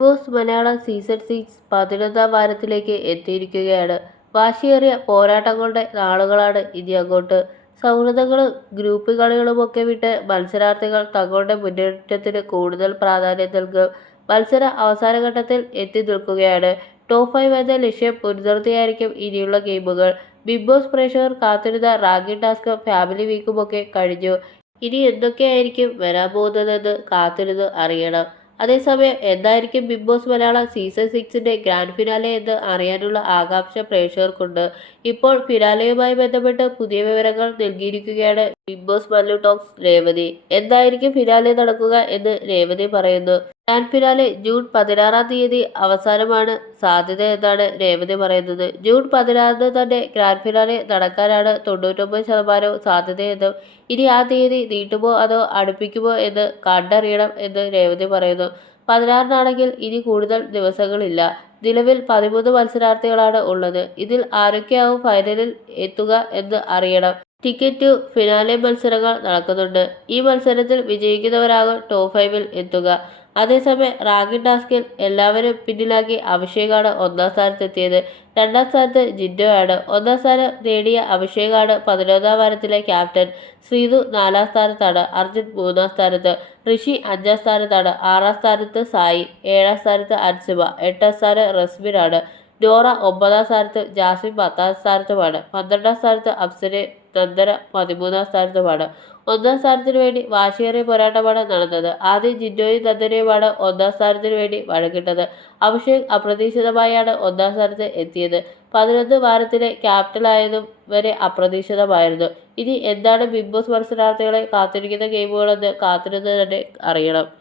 Boss Malayalam season six പതിനൊന്നാം വാരത്തിലേക്ക് എത്തിയിരിക്കുകയാണ്. വാശിയേറിയ പോരാട്ടങ്ങളുടെ നാളുകളാണ് ഇനി അങ്ങോട്ട്. സൗഹൃദങ്ങളും ഗ്രൂപ്പ് കളികളുമൊക്കെ വിട്ട് മത്സരാർത്ഥികൾ തങ്ങളുടെ മുന്നേറ്റത്തിന് കൂടുതൽ പ്രാധാന്യം നൽകും. മത്സര അവസാന ഘട്ടത്തിൽ എത്തി നിൽക്കുകയാണ്. ടോപ്പ് ഫൈവ് എന്ന ലക്ഷ്യം മുൻനിർത്തിയായിരിക്കും ഇനിയുള്ള ഗെയിമുകൾ. ബിഗ് ബോസ് പ്രേക്ഷകർ കാത്തിരുന്ന റാഗി ടാസ്ക് ഫാമിലി വീക്കുമൊക്കെ കഴിഞ്ഞു. ഇനി എന്തൊക്കെയായിരിക്കും വരാൻ പോകുന്നതെന്ന് കാത്തിരുന്ന് അറിയണം. അതേസമയം എന്തായിരിക്കും ബിഗ് ബോസ് മലയാളം സീസൺ സിക്സിന്റെ ഗ്രാൻഡ് ഫിനാലെ എന്ന് അറിയാനുള്ള ആകാംക്ഷ പ്രേക്ഷകർക്കുണ്ട്. ഇപ്പോൾ ഫിനാലെയുമായി ബന്ധപ്പെട്ട് പുതിയ വിവരങ്ങൾ നൽകിയിരിക്കുകയാണ് Bigg Boss Mallu talks Revathi. എന്തായിരിക്കും ഫിനാലെ നടക്കുക എന്ന് രേവതി പറയുന്നു. ഗ്രാൻഡ് ഫിനാലെ ജൂൺ പതിനാറാം തീയതി അവസാനമാണ്. സാധ്യത എന്നാണ് രേവതി പറയുന്നത്. ജൂൺ പതിനാറിന് തന്നെ ഗ്രാൻഡ് ഫിനാലെ നടക്കാനാണ് തൊണ്ണൂറ്റൊമ്പത് ശതമാനവും സാധ്യതയെന്നും ഇനി ആ തീയതി നീട്ടുമോ അതോ അടുപ്പിക്കുമോ എന്ന് കണ്ടറിയണം എന്ന് രേവതി പറയുന്നു. പതിനാറിനാണെങ്കിൽ ഇനി കൂടുതൽ ദിവസങ്ങളില്ല. നിലവിൽ പതിമൂന്ന് മത്സരാർത്ഥികളാണ് ഉള്ളത്. ഇതിൽ ആരൊക്കെയാവും ഫൈനലിൽ എത്തുക എന്ന് അറിയണം. ടിക്കറ്റ് ടു ഫിനാലെ മത്സരങ്ങൾ നടക്കുന്നുണ്ട്. ഈ മത്സരത്തിൽ വിജയിക്കുന്നവരാകും ടോപ്പ് ഫൈവിൽ എത്തുക. അതേസമയം റാഗി ടാസ്കിൽ എല്ലാവരും പിന്നിലാക്കി അഭിഷേകാണ് ഒന്നാം സ്ഥാനത്തെത്തിയത്. രണ്ടാം സ്ഥാനത്ത് ജിൻഡോയാണ്. ഒന്നാം സ്ഥാനം നേടിയ അഭിഷേകാണ് പതിനൊന്നാം വാരത്തിലെ ക്യാപ്റ്റൻ. ശ്രീതു നാലാം സ്ഥാനത്താണ്. അർജുൻ മൂന്നാം സ്ഥാനത്ത്. ഋഷി അഞ്ചാം സ്ഥാനത്താണ്. ആറാം സ്ഥാനത്ത് സായി. ഏഴാം സ്ഥാനത്ത് അൻസിമ. എട്ടാം സ്ഥാനം റസ്മിനാണ്. നോറ ഒമ്പതാം സ്ഥാനത്ത് ജാസ്മിൻ പത്താം സ്ഥാനത്തുമാണ്. പന്ത്രണ്ടാം സ്ഥാനത്ത് അപ്സര നന്ദന പതിമൂന്നാം സ്ഥാനത്തുമാണ്. ഒന്നാം സ്ഥാനത്തിന് വേണ്ടി വാശിയേറിയ പോരാട്ടമാണ് നടന്നത്. ആദ്യം ജിൻഡോയും നന്ദനയുമാണ് ഒന്നാം സ്ഥാനത്തിന് വേണ്ടി വഴങ്ങിട്ടത്. അഭിഷേക് അപ്രതീക്ഷിതമായാണ് ഒന്നാം സ്ഥാനത്ത് എത്തിയത്. പതിനൊന്ന് വാരത്തിലെ ക്യാപ്റ്റനായതും വരെ അപ്രതീക്ഷിതമായിരുന്നു. ഇനി എന്താണ് ബിഗ് ബോസ് മത്സരാർത്ഥികളെ കാത്തിരിക്കുന്ന ഗെയിമുകളെന്ന് കാത്തിരുന്ന് തന്നെ അറിയണം.